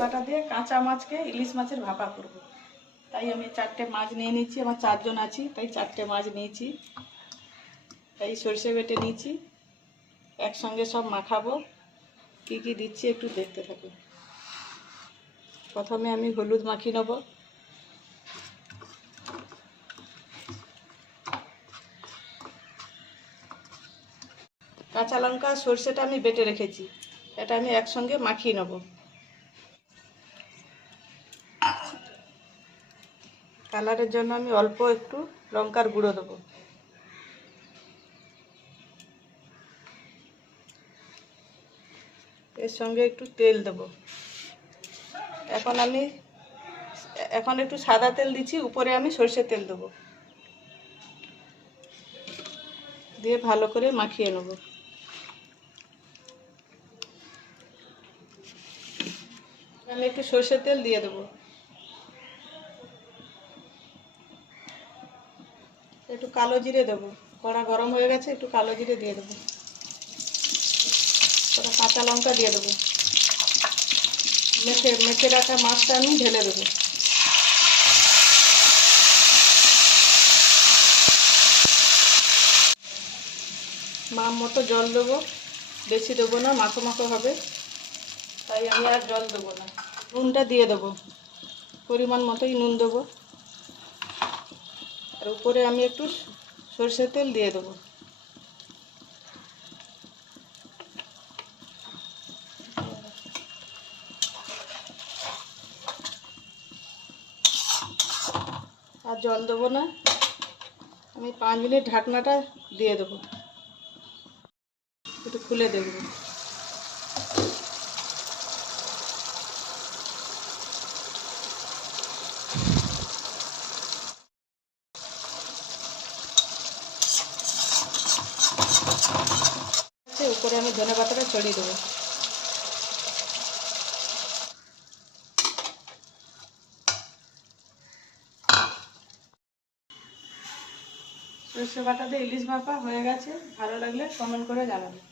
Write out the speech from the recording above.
বাটা দিয়ে কাঁচা মাছকে ইলিশ মাছের ভাপা করব। তাই আমি 4টে মাছ নিয়ে নিচ্ছি, আমার 4 জন আছি তাই 4টে মাছ নিয়েছি। তাই সরষে বেটে নিয়েছি, একসঙ্গে সব মাখাবো। কি কি দিচ্ছি একটু দেখতে থাকুন। প্রথমে আমি হলুদ মাখিয়ে নেব। কাঁচা লঙ্কা সরষেটা আমি বেটে রেখেছি, এটা আমি একসঙ্গে মাখিয়ে নেব। কালারের জন্য আমি অল্প একটু লঙ্কার গুঁড়ো দেবো। এর সঙ্গে একটু তেল দেবো। এখন একটু সাদা তেল দিচ্ছি, উপরে আমি সরষের তেল দেবো, দিয়ে ভালো করে মাখিয়ে নেব। আমি একটু সরষের তেল দিয়ে দেবো। একটু কালো জিরে দেবো, কড়া গরম হয়ে গেছে, একটু কালো জিরে দিয়ে দেবো। ওটা কাঁচা লঙ্কা দিয়ে দেবো। মেখে রাখা মাছটা আমি ঢেলে দেবো। মাপ মতো জল দেবো, বেশি দেবো না, মাখো মাখো হবে, তাই আমি আর জল দেবো না। নুনটা দিয়ে দেবো, পরিমাণ মতোই নুন দেবো। আর উপরে আমি একটু সরষের তেল দিয়ে দেবো। আর জল দেবো না, আমি 5 মিনিট ঢাকনাটা দিয়ে দেবো, একটু খুলে দেখব। উপরে আমি ধনে পাতাটা ছড়িয়ে দেবো। সরষে বাটা দিয়ে ইলিশ ভাপা হয়ে গেছে। ভালো লাগলে কমেন্ট করে জানাবেন।